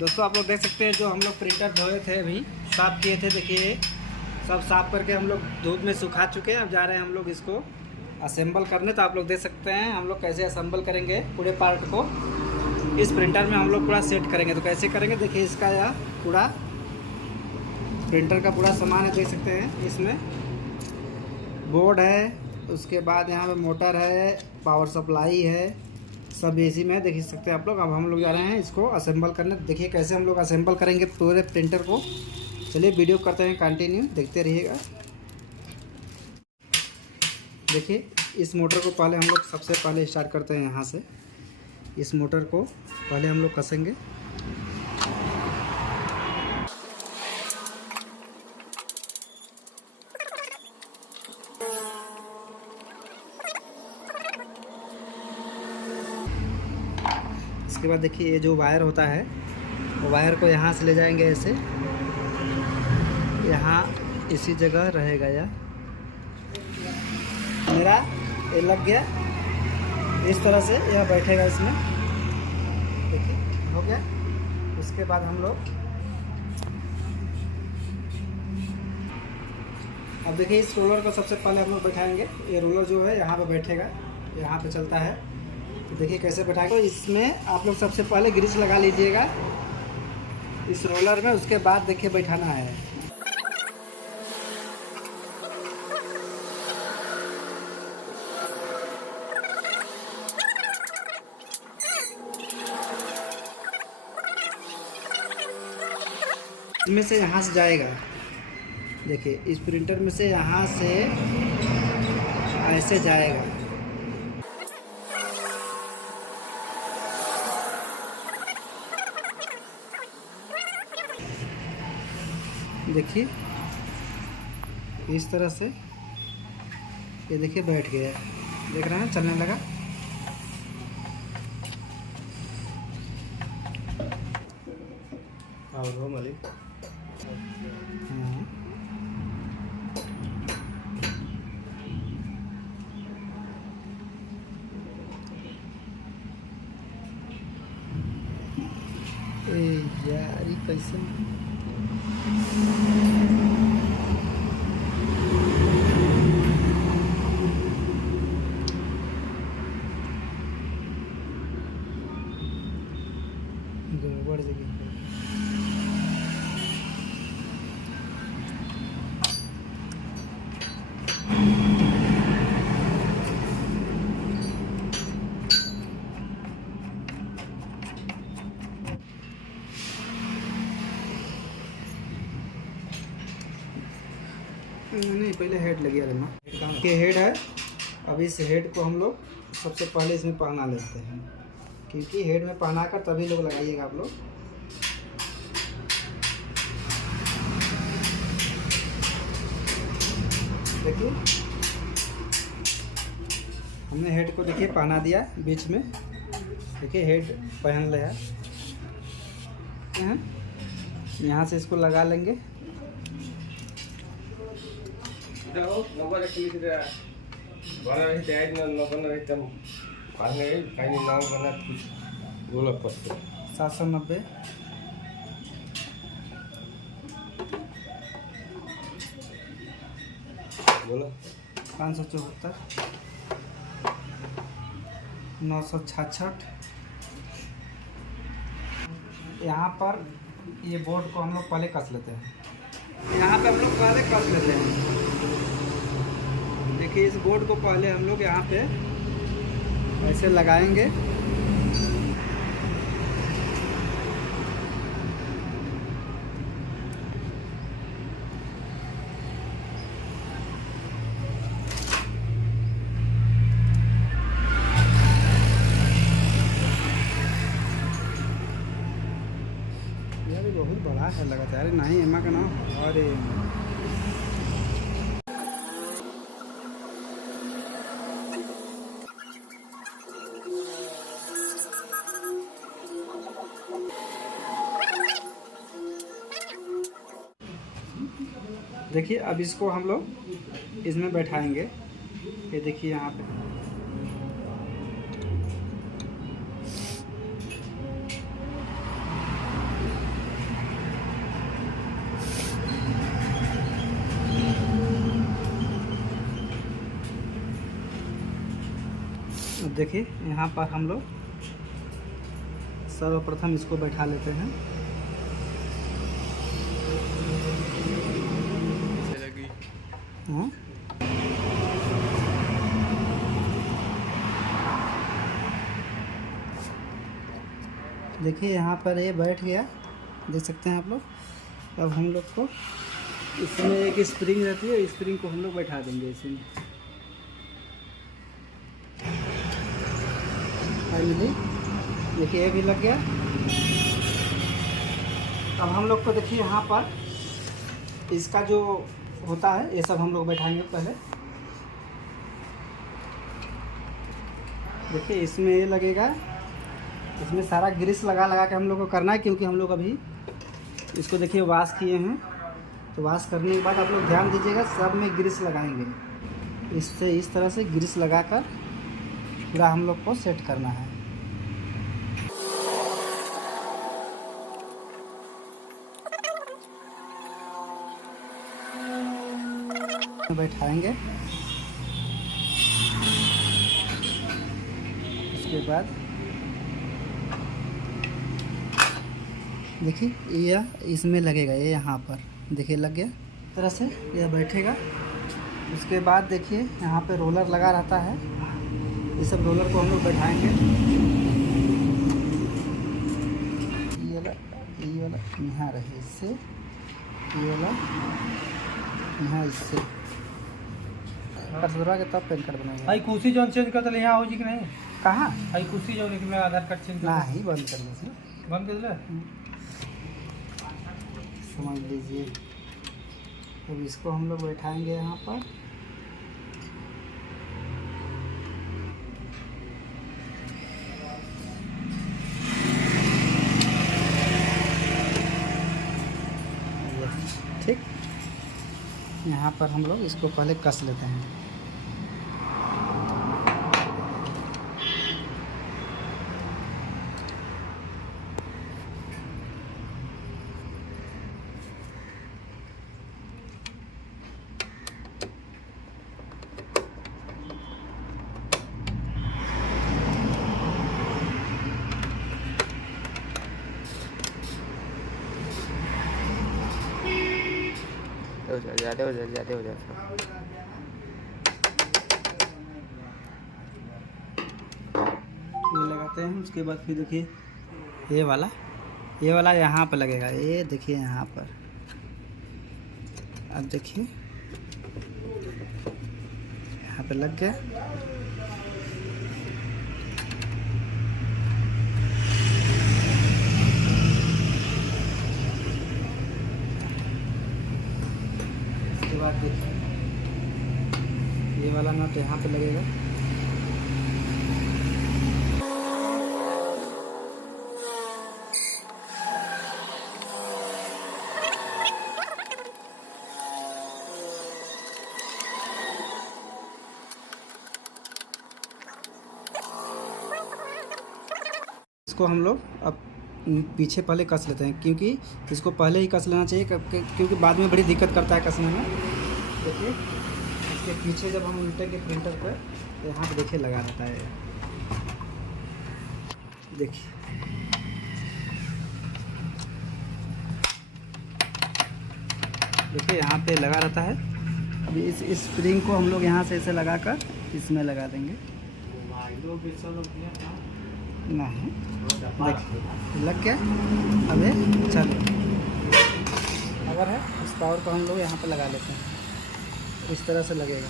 दोस्तों आप लोग देख सकते हैं जो हम लोग प्रिंटर धोए थे अभी साफ़ किए थे, देखिए सब साफ़ करके हम लोग धूप में सुखा चुके हैं। अब जा रहे हैं हम लोग इसको असेंबल करने। तो आप लोग देख सकते हैं हम लोग कैसे असेंबल करेंगे पूरे पार्ट को। इस प्रिंटर में हम लोग पूरा सेट करेंगे। तो कैसे करेंगे देखिए, इसका यह पूरा प्रिंटर का पूरा सामान है, देख सकते हैं। इसमें बोर्ड है, उसके बाद यहाँ पे मोटर है, पावर सप्लाई है, सब एसी में देख सकते हैं आप लोग। अब हम लोग जा रहे हैं इसको असेंबल करने। देखिए कैसे हम लोग असेंबल करेंगे पूरे प्रिंटर को। चलिए वीडियो करते हैं कंटिन्यू, देखते रहिएगा। देखिए इस मोटर को पहले हम लोग सबसे पहले स्टार्ट करते हैं यहाँ से। इस मोटर को पहले हम लोग कसेंगे। इसके बाद देखिए ये जो वायर होता है वो वायर को यहाँ से ले जाएंगे ऐसे, यहाँ इसी जगह रहेगा। या मेरा ये लग गया, इस तरह से यह बैठेगा इसमें। देखिए हो गया। उसके बाद हम लोग अब देखिए इस रोलर को सबसे पहले हम लोग बैठाएंगे। ये रोलर जो है यहाँ पे बैठेगा, यहाँ पे चलता है। तो देखिए कैसे बैठाएंगे। तो इसमें आप लोग सबसे पहले ग्रीस लगा लीजिएगा इस रोलर में। उसके बाद देखिए बैठाना है। इसमें से यहाँ से जाएगा, देखिए इस प्रिंटर में से यहाँ से ऐसे जाएगा। देखिए इस तरह से ये देखिए बैठ गया, देख रहे हैं चलने लगा। और मालिक यार ये कैसे गड़बड़ जगह नहीं, पहले हेड लगी है ना, ये हेड है। अब इस हेड को हम लोग सबसे पहले इसमें पहना लेते हैं, क्योंकि हेड में पहना कर तभी लोग लगाइएगा आप लोग। देखिए हमने हेड को देखिए पहना दिया बीच में। देखिए हेड पहन लिया है। यहाँ से इसको लगा लेंगे। बोला 790 बोला 574 966। यहाँ पर ये बोर्ड को हम लोग पहले कस लेते हैं। यहाँ पे हम लोग पहले कस लेते हैं। देखिए इस बोर्ड को पहले हम लोग यहाँ पे ऐसे लगाएंगे। यार ये बहुत बड़ा है लगा था। अरे नहीं एमा का नाम, अरे देखिए अब इसको हम लोग इसमें बैठाएंगे। ये देखिए यहाँ पे देखिए यहाँ पर हम लोग सर्वप्रथम इसको बैठा लेते हैं। हाँ? देखिए यहाँ पर ये बैठ गया, देख सकते हैं आप लोग। अब हम लोग को इसमें एक स्प्रिंग रहती है, स्प्रिंग को हम लोग बैठा देंगे इसमें। फाइनली देखिए ये भी लग गया। अब हम लोग को देखिए यहाँ पर इसका जो होता है ये सब हम लोग बैठाएंगे पहले। देखिए इसमें ये लगेगा, इसमें सारा ग्रीस लगा के हम लोग को करना है, क्योंकि हम लोग अभी इसको देखिए वॉश किए हैं। तो वॉश करने के बाद आप लोग ध्यान दीजिएगा, सब में ग्रीस लगाएंगे। इससे इस तरह से ग्रीस लगाकर पूरा हम लोग को सेट करना है। बैठाएंगे, इसके बाद देखिए यह इसमें लगेगा, ये यहाँ पर देखिए लग गया। इस तरह से यह बैठेगा। उसके बाद देखिए यहाँ पे रोलर लगा रहता है, ये सब रोलर को हम लोग बैठाएंगे। ये वाला यहाँ रहे, इससे ये वाला यहाँ, इससे के तब पैन कार्ड बनाएंगे। भाई कुर्सी जो चेंज करते यहाँ हो जी कि नहीं? कहाँ भाई कुर्सी जो लेकिन मैं आधार कार्ड चेंज ना ही बंद कर लीजिए, बंद कर दे। समझ लीजिए। अब इसको हम लोग बैठाएंगे यहाँ पर। ठीक, यहाँ पर हम लोग इसको पहले कस लेते हैं। ज़्यादा हो जाए ये लगाते हैं। उसके बाद फिर देखिए ये वाला यहाँ पर लगेगा, ये देखिए यहाँ पर। अब देखिए यहाँ पे लग गया। उसके बाद देखिए ये वाला नट यहाँ पे लगेगा। इसको हम लोग अब पीछे पहले कस लेते हैं, क्योंकि इसको पहले ही कस लेना चाहिए, क्योंकि बाद में बड़ी दिक्कत करता है कसने में। देखिए इसके पीछे जब हम उल्टेंगे प्रिंटर पर तो यहाँ पे देखिए लगा रहता है। देखिए यहाँ पे लगा रहता है। अभी इस स्प्रिंग को हम लोग यहाँ से ऐसे लगाकर इसमें लगा देंगे। नहीं देखिए लग गया। अबे चलो, अगर है इस पावर को हम लोग यहाँ पे लगा लेते हैं, इस तरह से लगेगा।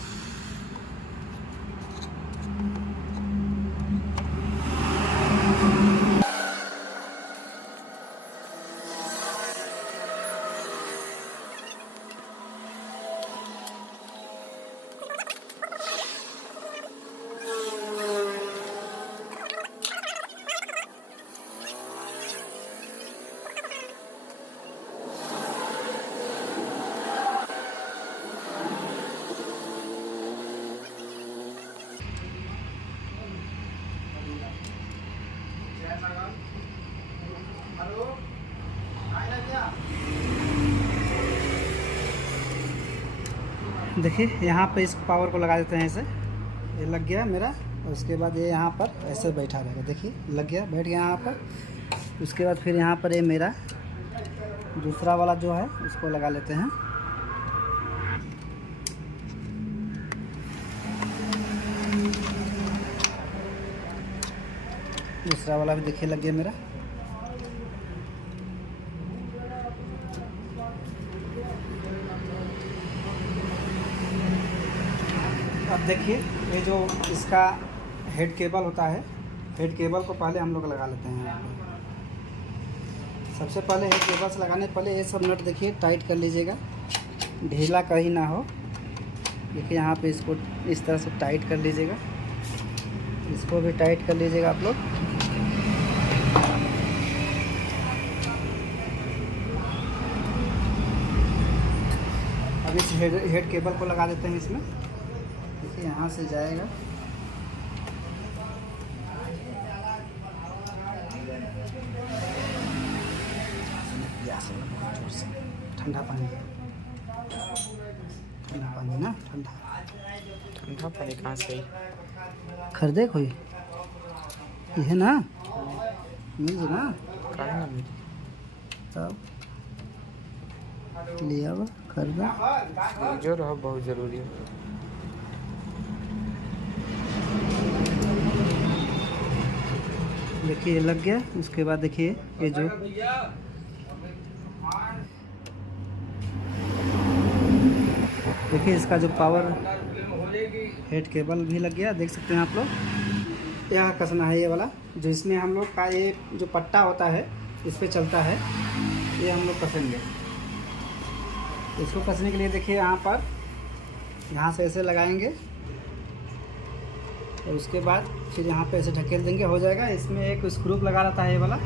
देखिए यहाँ पे इस पावर को लगा देते हैं ऐसे, ये लग गया मेरा। उसके बाद ये यहाँ पर ऐसे बैठा रहेगा, देखिए लग गया, बैठ गया यहाँ पर। उसके बाद फिर यहाँ पर ये मेरा दूसरा वाला जो है उसको लगा लेते हैं। दूसरा वाला भी देखिए लग गया मेरा। अब देखिए ये जो इसका हेड केबल होता है, हेड केबल को पहले हम लोग लगा लेते हैं यहाँ पे। सबसे पहले हेड केबल से लगाने पहले ये सब नट देखिए टाइट कर लीजिएगा, ढीला कहीं ना हो। देखिए यहाँ पे इसको इस तरह से टाइट कर लीजिएगा, इसको भी टाइट कर लीजिएगा आप लोग। अब इस हेड केबल को लगा देते हैं इसमें। देखिए यहाँ से जाएगा, ठंडा पानी, ठंडा पानी ना, ठंडा ठंडा पानी कहाँ से आई? खरीदे कोई ये ना मिल जाए ना, कहाँ ना मिली? तब लिया हुआ खरीदा। जो रहा बहुत ज़रूरी है। देखिए ये लग गया। उसके बाद देखिए ये जो देखिए इसका जो पावर हेड केबल भी लग गया, देख सकते हैं आप लोग। यहाँ कसना है ये वाला, जो इसमें हम लोग का ये जो पट्टा होता है इस पे चलता है, ये हम लोग कसेंगे। इसको कसने के लिए देखिए यहाँ पर, यहाँ से ऐसे लगाएंगे और उसके बाद फिर यहाँ पे ऐसे ढकेल देंगे, हो जाएगा। इसमें एक स्क्रू लगा रहता है ये वाला।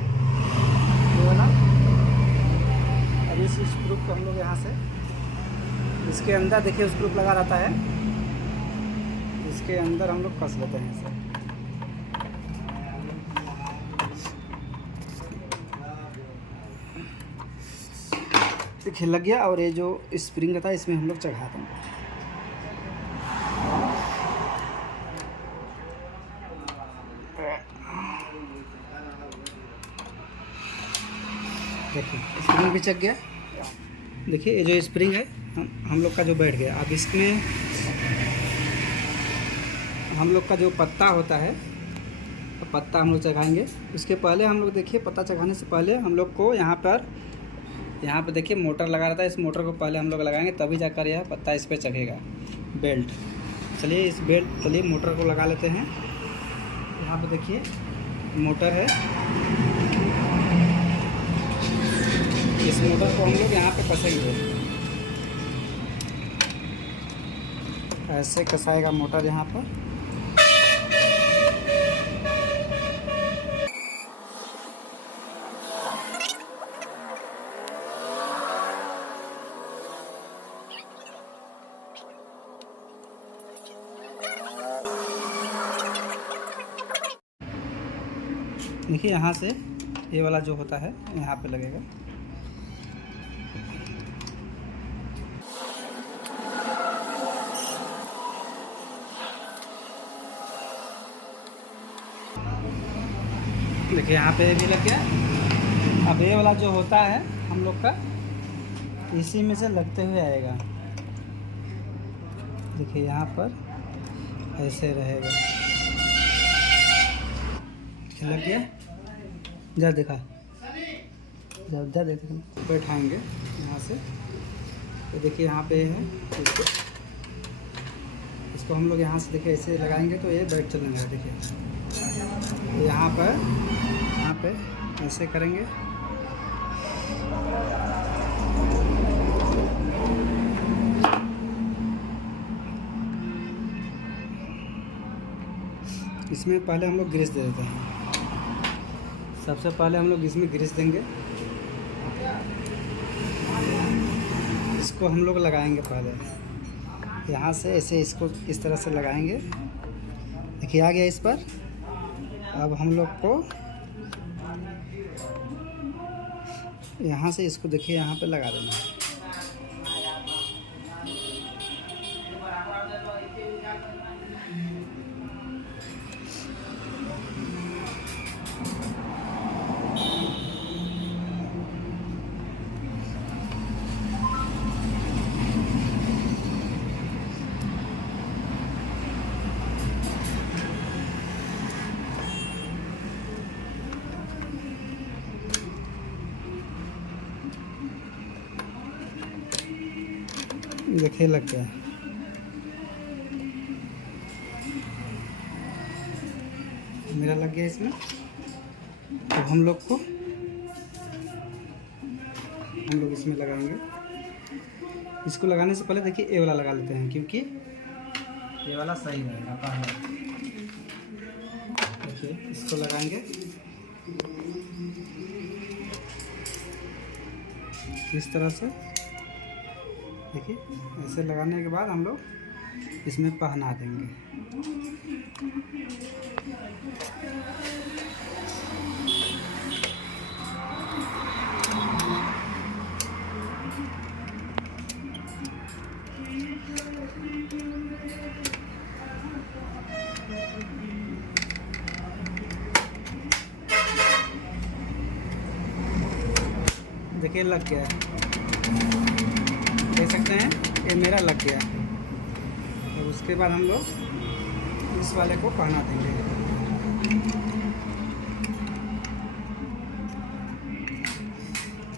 अब इस स्क्रू को हम लोग यहाँ से इसके अंदर देखिए स्क्रू लगा रहता है, इसके अंदर हम लोग कस लेते हैं इसे। देखिए लग गया। और ये जो स्प्रिंग था इसमें हम लोग चढ़ा देंगे। देखिए स्प्रिंग भी चढ़ गया। देखिए ये जो स्प्रिंग है हम लोग का जो बैठ गया। अब इसमें हम लोग का जो पत्ता होता है, तो पत्ता हम लोग चढ़ाएंगे। उसके पहले हम लोग देखिए पत्ता चढ़ाने से पहले हम लोग को यहाँ पर देखिए मोटर लगा रहता है, इस मोटर को पहले हम लोग लगाएंगे, तभी जाकर यह पत्ता इस पर चढ़ेगा, बेल्ट। चलिए मोटर को लगा लेते हैं। यहाँ पे देखिए मोटर है, इस मोटर को हम लोग यहाँ पे कसेंगे। ऐसे कसाएगा मोटर यहाँ पर। देखिए यहाँ से ये वाला जो होता है यहाँ पे लगेगा। देखिए यहाँ पे भी लग गया। अब ये वाला जो होता है हम लोग का इसी में से लगते हुए आएगा। देखिए यहाँ पर ऐसे रहेगा। लग गया, जा देखा, जा देखा। बैठाएंगे यहाँ से, तो देखिए यहाँ पे है, इसको हम लोग यहाँ से देखिए ऐसे लगाएंगे तो ये बैठ चलने लगा। देखिए यहाँ पे ऐसे करेंगे, इसमें पहले हम लोग ग्रीस दे देते हैं। सबसे पहले हम लोग इसमें ग्रीस देंगे, इसको हम लोग लगाएंगे पहले यहाँ से ऐसे, इसको इस तरह से लगाएंगे। देखिए आ गया इस पर। अब हम लोग को यहाँ से इसको देखिए यहाँ पे लगा देना है। देखिए लग गया। मेरा लग गया इसमें। तो हम लोग इसमें लगाएंगे। इसको लगाने से पहले देखिए ये वाला लगा लेते हैं, क्योंकि ये वाला सही रहेगा। देखिए इसको लगाएंगे इस तरह से। देखिए ऐसे लगाने के बाद हम लोग इसमें पहना देंगे। देखिए लग गया, देख सकते हैं ये मेरा लग गया। और उसके बाद हम लोग इस वाले को पहना देंगे।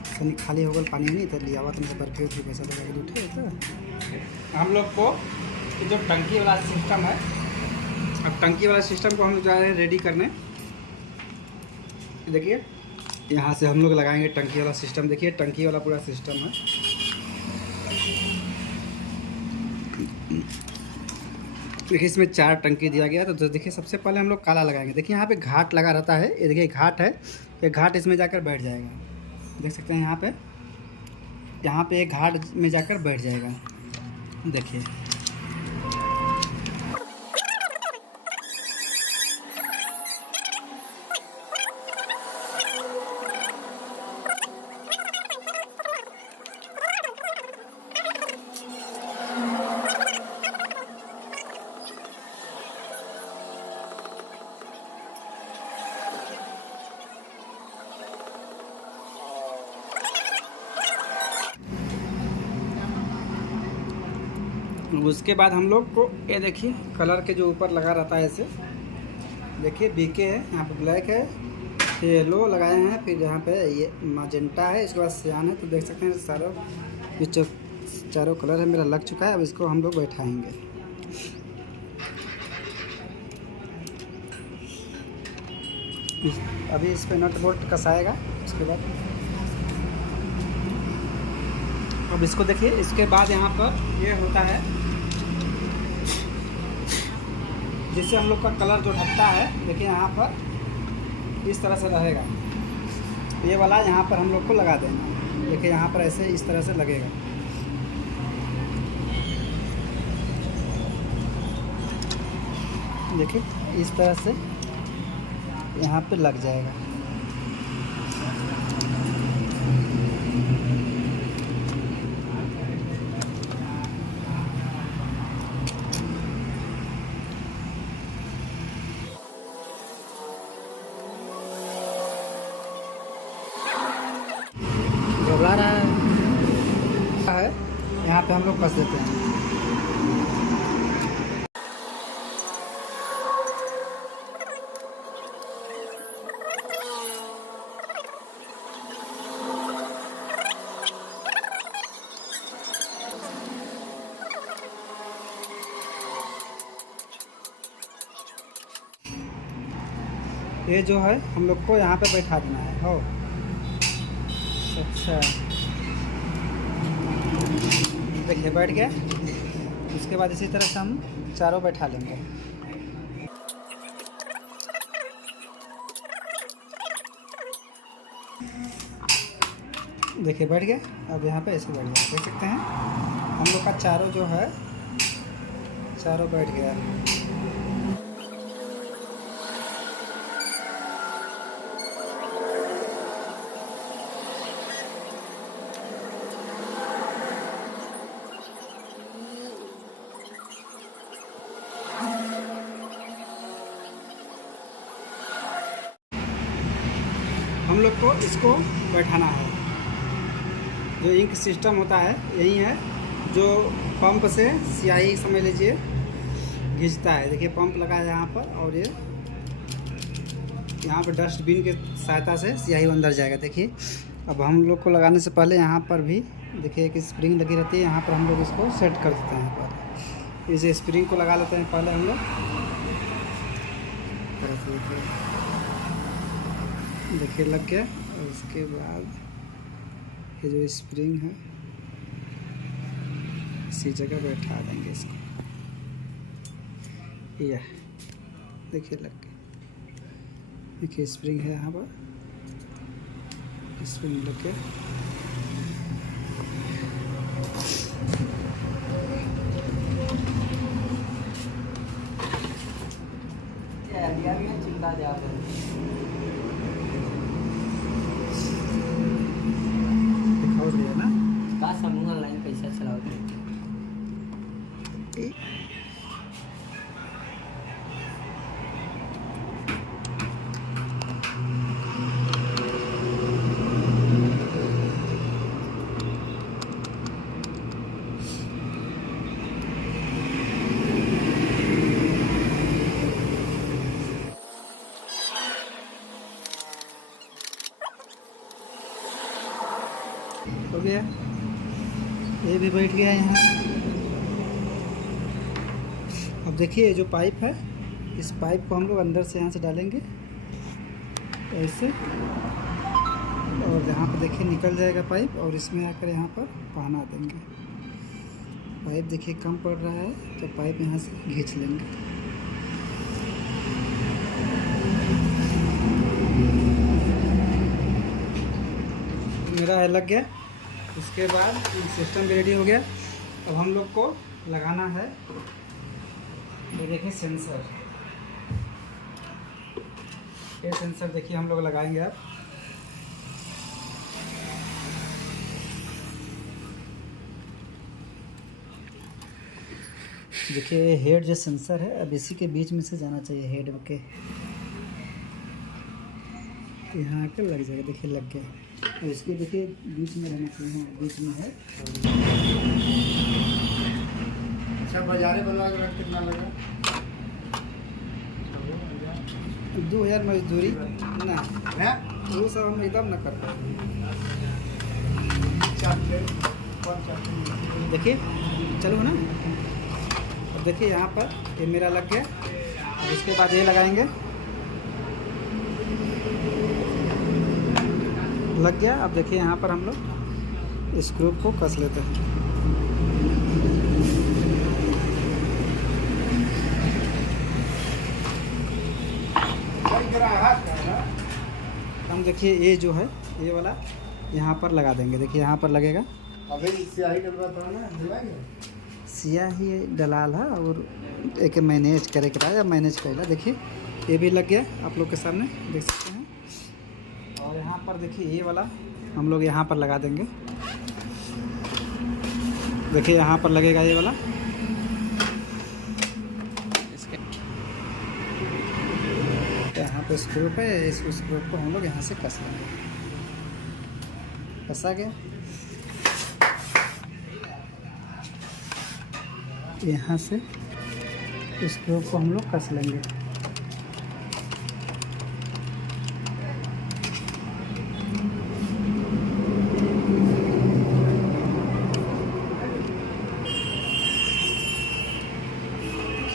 सनी खाली हो गया, पानी नहीं तो लिया हुआ तुमसे बर्फी उठी पैसा लगा के उठे। तो हम लोग को जो टंकी वाला सिस्टम है, अब टंकी वाला सिस्टम को हम लोग जा रहे हैं रेडी करने। देखिए यहाँ से हम लोग लगाएंगे टंकी वाला सिस्टम। देखिए टंकी वाला पूरा सिस्टम है। देखिए इसमें 4 टंकी दिया गया। तो देखिए सबसे पहले हम लोग काला लगाएंगे। देखिए यहाँ पे घाट लगा रहता है, ये देखिए घाट है, ये घाट इसमें जाकर बैठ जाएगा। देख सकते हैं यहाँ पे एक घाट में जाकर बैठ जाएगा। देखिए उसके बाद हम लोग को ये देखिए कलर के जो ऊपर लगा रहता है ऐसे, देखिए बीके है, यहाँ पे ब्लैक है, फिर येलो लगाए हैं, फिर यहाँ पे ये मैजेंटा है, इसके बाद सियान है। तो देख सकते हैं सारों ये चारों कलर है मेरा लग चुका है। अब इसको हम लोग बैठाएंगे। अभी इस पे नट बोल्ट कसाएगा। उसके बाद अब इसको देखिए, इसके बाद यहाँ पर ये होता है जिससे हम लोग का कलर जो ढकता है। देखिए यहाँ पर इस तरह से रहेगा, ये वाला यहाँ पर हम लोग को लगा देना। देखिए यहाँ पर ऐसे इस तरह से लगेगा। देखिए इस तरह से यहाँ पे लग जाएगा। घबरा रहा है, यहाँ पे हम लोग कस देते हैं। ये जो है हम लोग को यहाँ पे बैठा देना है। हो अच्छा, देखिए बैठ गया। उसके बाद इसी तरह से हम चारों बैठा लेंगे। देखिए बैठ गया। अब यहाँ पे ऐसे बैठ गया, देख सकते हैं हम लोग का चारों जो है चारों बैठ गया। हम लोग को इसको बैठाना है। जो इंक सिस्टम होता है यही है, जो पंप से स्याही समझ लीजिए खींचता है। देखिए पंप लगा है यहाँ पर, और ये यहाँ पर डस्टबिन के सहायता से स्याही अंदर जाएगा। देखिए अब हम लोग को लगाने से पहले यहाँ पर भी देखिए एक स्प्रिंग लगी रहती है, यहाँ पर हम लोग इसको सेट कर देते हैं। पहले इस स्प्रिंग को लगा लेते हैं पहले हम लोग। देखिए लग गया। और उसके बाद ये जो स्प्रिंग है इसी जगह बैठा देंगे इसको। यह देखिए लग गया। देखिए स्प्रिंग है यहाँ पर, स्प्रिंग लग गया। चिंता ज़्यादा दिखाओ दिया ना का समूह ऑनलाइन पैसा चलाओ। हो गया, ये भी बैठ गया यहाँ। अब देखिए जो पाइप है, इस पाइप को हम लोग अंदर से यहाँ से डालेंगे ऐसे, और यहाँ पर देखिए निकल जाएगा पाइप, और इसमें आकर यहाँ पर पहना देंगे। पाइप देखिए कम पड़ रहा है तो पाइप यहाँ से खींच लेंगे। मेरा है लग गया। उसके बाद सिस्टम भी रेडी हो गया। अब हम लोग को लगाना है, ये देखिए सेंसर। ये सेंसर देखिए हम लोग लगाएंगे अब। देखिए हेड जो सेंसर है अब इसी के बीच में से जाना चाहिए। हेड के यहाँ आकर लग जाएगा। देखिए लग गया। और इसके देखिए बीच में रहना चाहिए। हाँ बीच में है। अच्छा बाजारे बनवा के कितना लगा? 2000 मजदूरी ना है, वो सब हम एकदम न कर पाए। देखिए चलो ना। अब देखिए यहाँ पर ये मेरा लग गया। अब इसके बाद ये लगाएंगे। लग गया। अब देखिए यहाँ पर हम लोग स्क्रू को कस लेते हैं। हम देखिए ये जो है ये वाला यहाँ पर लगा देंगे। देखिए यहाँ पर लगेगा। अभी स्याही डलवा था ना, दिलाएंगे स्याही डलाल है और एक मैनेज करे के बाद मैनेज करेगा। देखिए ये भी लग गया, आप लोग के सामने देख सकते हैं। और यहाँ पर देखिए ये वाला हम लोग यहाँ पर लगा देंगे। देखिए यहाँ पर लगेगा ये वाला। यहाँ पे स्क्रू पे, इस स्क्रू को हम लोग यहाँ से कस लेंगे। कसा गया। यहाँ से स्क्रू को हम लोग कस लेंगे।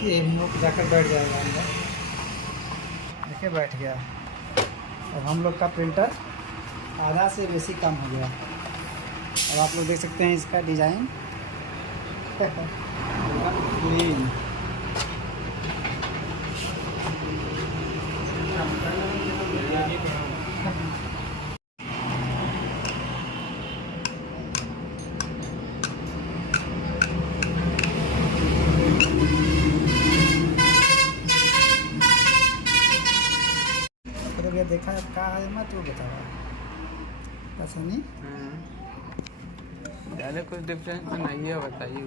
ये भी हो जाकर बैठ जाएगा अंदर। देखिए बैठ गया। अब हम लोग का प्रिंटर आधा से बेसी कम हो गया। अब आप लोग देख सकते हैं इसका डिज़ाइन क्लीन। देखा का है मैं तू बता ऐसा नहीं। ज़्यादा कुछ डिफरेंस तो नहीं है, बताइए।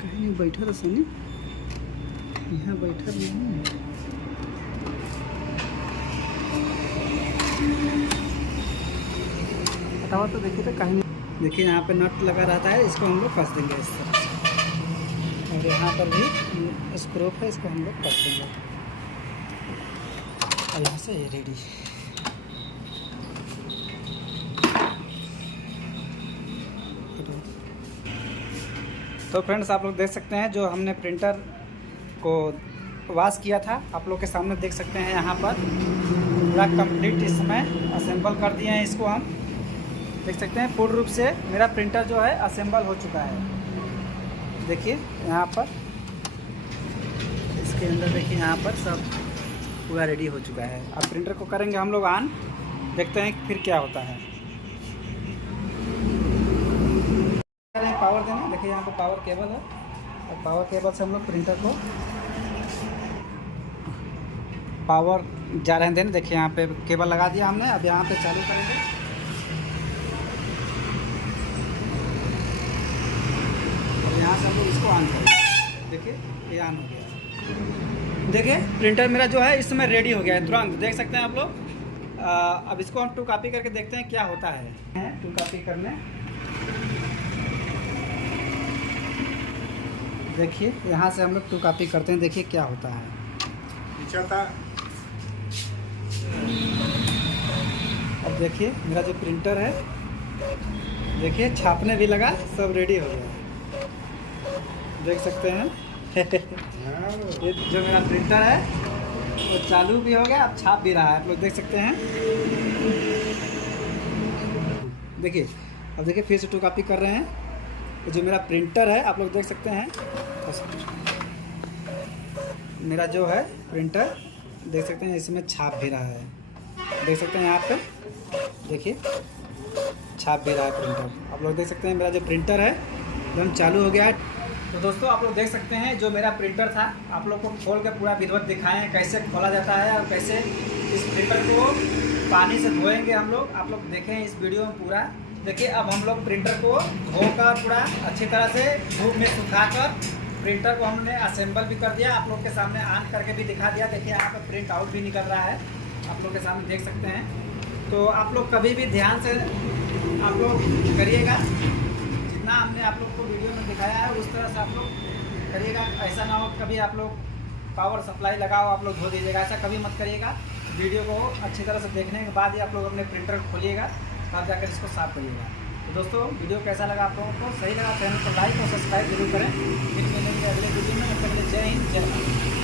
कहीं नहीं बैठा था सनी, यहाँ बैठा भी नहीं। हटाओ तो देखिए तो कहीं। देखिए यहाँ पे नट लगा रहता है, इसको हम लोग फंस देंगे इस तरह से। और यहाँ पर भी स्क्रू है, इसको हम लोग कर देंगे और यहाँ से ये रेडी। तो फ्रेंड्स आप लोग देख सकते हैं जो हमने प्रिंटर को वॉश किया था, आप लोग के सामने देख सकते हैं यहाँ पर पूरा कंप्लीट इसमें असेंबल कर दिए हैं। इसको हम देख सकते हैं पूर्ण रूप से मेरा प्रिंटर जो है असेंबल हो चुका है। देखिए यहाँ पर इसके अंदर देखिए यहाँ पर सब पूरा रेडी हो चुका है। अब प्रिंटर को करेंगे हम लोग ऑन, देखते हैं फिर क्या होता है। पावर देना, देखिए यहाँ पर पावर केबल है और पावर केबल से हम लोग प्रिंटर को पावर जा रहे हैं देने। देखिए यहाँ पे केबल लगा दिया हमने, अब यहाँ पे चालू करेंगे। और यहाँ से हम लोग इसको ऑन करेंगे। देखिए ये ऑन हो गया। देखिए प्रिंटर मेरा जो है इसमें रेडी हो गया है तुरंत, देख सकते हैं आप लोग। अब इसको हम 2 कॉपी करके देखते हैं क्या होता है। 2 कॉपी करने, देखिए यहाँ से हम लोग 2 कॉपी करते हैं, देखिए क्या होता है। पीछा था। अब देखिए मेरा जो प्रिंटर है, देखिए छापने भी लगा, सब रेडी हो गया, देख सकते हैं। ये जो मेरा प्रिंटर है वो चालू भी हो गया, अब छाप भी रहा है, आप लोग देख सकते हैं। देखिए अब देखिए फिर से 2 कॉपी कर रहे हैं। तो जो मेरा प्रिंटर है आप लोग देख सकते हैं, मेरा जो है प्रिंटर देख सकते हैं इसमें छाप भी रहा है, देख सकते हैं यहाँ पे, देखिए छाप भी रहा है प्रिंटर। आप लोग देख सकते हैं मेरा जो प्रिंटर है एकदम चालू हो गया है। तो दोस्तों आप लोग देख सकते हैं जो मेरा प्रिंटर था, आप लोग को खोल के पूरा विधिवत दिखाएं हैं कैसे खोला जाता है और कैसे इस प्रिंटर को पानी से धोएंगे हम लोग। आप लोग देखें इस वीडियो में पूरा। देखिए अब हम लोग प्रिंटर को धोकर पूरा अच्छी तरह से धूप में सुखाकर प्रिंटर को हमने असेंबल भी कर दिया, आप लोग के सामने ऑन करके भी दिखा दिया। देखिए यहाँ पर प्रिंट आउट भी निकल रहा है, आप लोग के सामने देख सकते हैं। तो आप लोग कभी भी ध्यान से आप लोग करिएगा, जितना हमने आप लोग को वीडियो में दिखाया है उस तरह से आप लोग करिएगा। ऐसा ना हो कभी आप लोग पावर सप्लाई लगाओ आप लोग धो दीजिएगा, ऐसा कभी मत करिएगा। वीडियो को अच्छी तरह से देखने के बाद ही आप लोग अपने प्रिंटर खोलिएगा, तब जाकर इसको साफ करिएगा। तो दोस्तों वीडियो कैसा लगा आप लोगों को, सही लगा चैनल को लाइक और सब्सक्राइब जरूर करें। फिर मिलेंगे अगले वीडियो में, तब तक के लिए जय हिंद जय भारत।